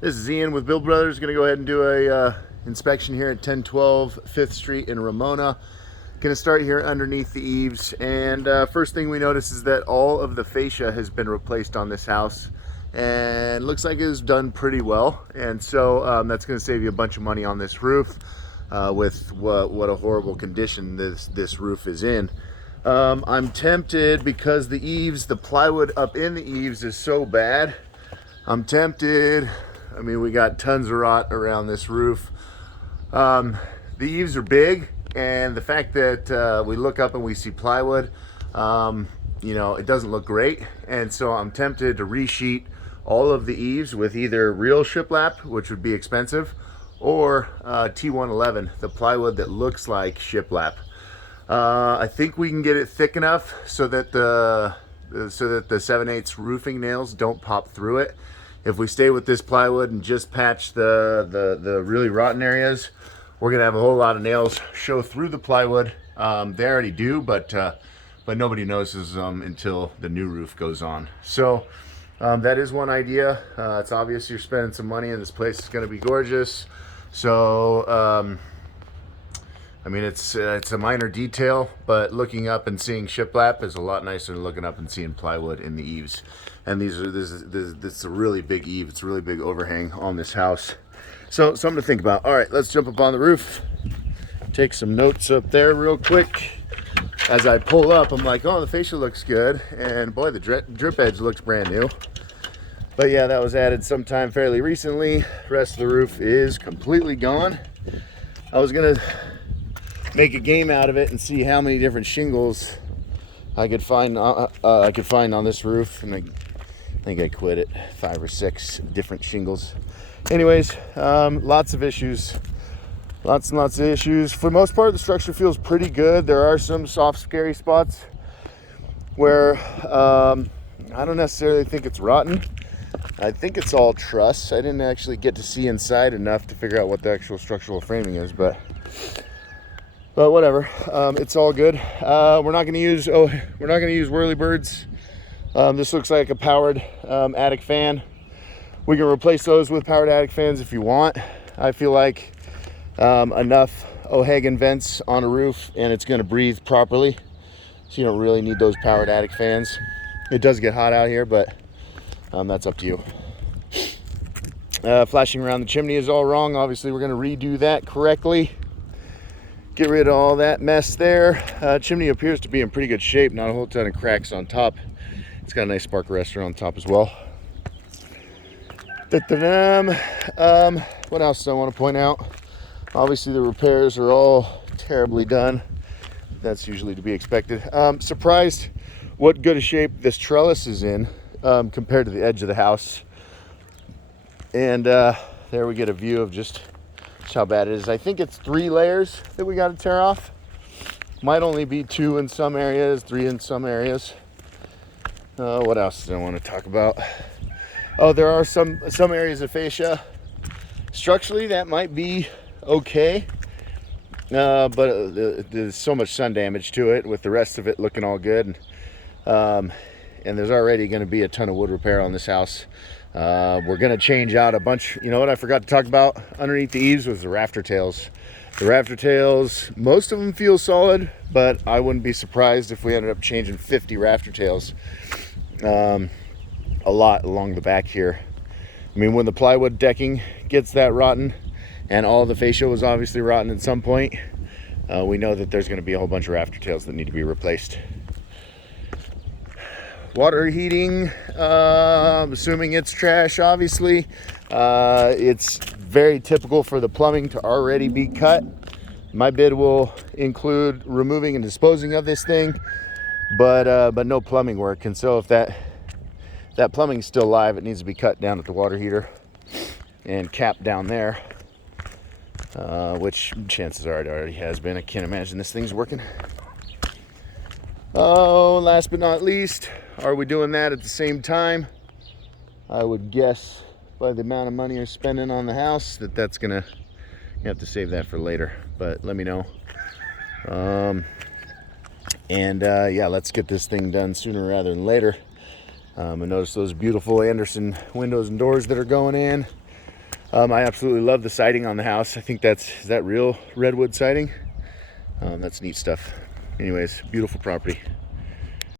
This is Ian with Build Brothers. Going to go ahead and do a inspection here at 1012 5th Street in Ramona. Going to start here underneath the eaves, and first thing we notice is that all of the fascia has been replaced on this house, and looks like it was done pretty well. And so that's going to save you a bunch of money on this roof with what a horrible condition this roof is in. I'm tempted because the eaves, the plywood up in the eaves is so bad. I'm tempted. I mean, we got tons of rot around this roof. The eaves are big, and the fact that we look up and we see plywood, you know, it doesn't look great. And so I'm tempted to resheet all of the eaves with either real shiplap, which would be expensive, or T111, the plywood that looks like shiplap. I think we can get it thick enough so that the 7/8 roofing nails don't pop through it. If we stay with this plywood and just patch the really rotten areas, we're gonna have a whole lot of nails show through the plywood. They already do, but nobody notices them until the new roof goes on. So that is one idea. It's obvious you're spending some money, and this place is gonna be gorgeous. So I mean, it's a minor detail, but looking up and seeing shiplap is a lot nicer than looking up and seeing plywood in the eaves. And this is a really big eave. It's a really big overhang on this house. So something to think about. All right, let's jump up on the roof. Take some notes up there real quick. As I pull up, I'm like, oh, the fascia looks good. And boy, the drip edge looks brand new. But yeah, that was added sometime fairly recently. The rest of the roof is completely gone. I was gonna make a game out of it and see how many different shingles I could find on this roof, and I think I quit at 5 or 6 different shingles. Anyways, lots of issues, lots and lots of issues. For the most part, the structure feels pretty good. There are some soft, scary spots where I don't necessarily think it's rotten. I think it's all truss. I didn't actually get to see inside enough to figure out what the actual structural framing is, but whatever. It's all good. We're not going to use Whirlybirds. This looks like a powered attic fan. We can replace those with powered attic fans if you want. I feel like enough O'Hagan vents on a roof, and it's going to breathe properly, so you don't really need those powered attic fans. It does get hot out here, but that's up to you. Flashing around the chimney is all wrong. Obviously, we're going to redo that correctly. Get rid of all that mess there. Chimney appears to be in pretty good shape. Not a whole ton of cracks on top. It's got a nice spark arrestor on top as well. What else do I want to point out? Obviously, the repairs are all terribly done. That's usually to be expected. Surprised what good a shape this trellis is in compared to the edge of the house. And there we get a view of just how bad it is. I think it's 3 layers that we got to tear off. Might only be 2 in some areas, 3 in some areas. What else do I want to talk about? Oh, there are some areas of fascia. Structurally, that might be okay, but there's so much sun damage to it, with the rest of it looking all good. And there's already going to be a ton of wood repair on this house. We're going to change out a bunch. You know what I forgot to talk about underneath the eaves was the rafter tails. The rafter tails, most of them feel solid, but I wouldn't be surprised if we ended up changing 50 rafter tails. A lot along the back here. I mean, when the plywood decking gets that rotten, and all the fascia was obviously rotten at some point, we know that there's going to be a whole bunch of rafter tails that need to be replaced. Water heating, assuming it's trash, obviously. It's very typical for the plumbing to already be cut. My bid will include removing and disposing of this thing, but no plumbing work. And so if that plumbing's still live, it needs to be cut down at the water heater and capped down there, which chances are it already has been. I can't imagine this thing's working. Oh, last but not least, are we doing that at the same time? I would guess by the amount of money you're spending on the house that's gonna, you have to save that for later, but let me know. Yeah, let's get this thing done sooner rather than later. And notice those beautiful Andersen windows and doors that are going in. I absolutely love the siding on the house. I think is that real redwood siding? That's neat stuff. Anyways, beautiful property.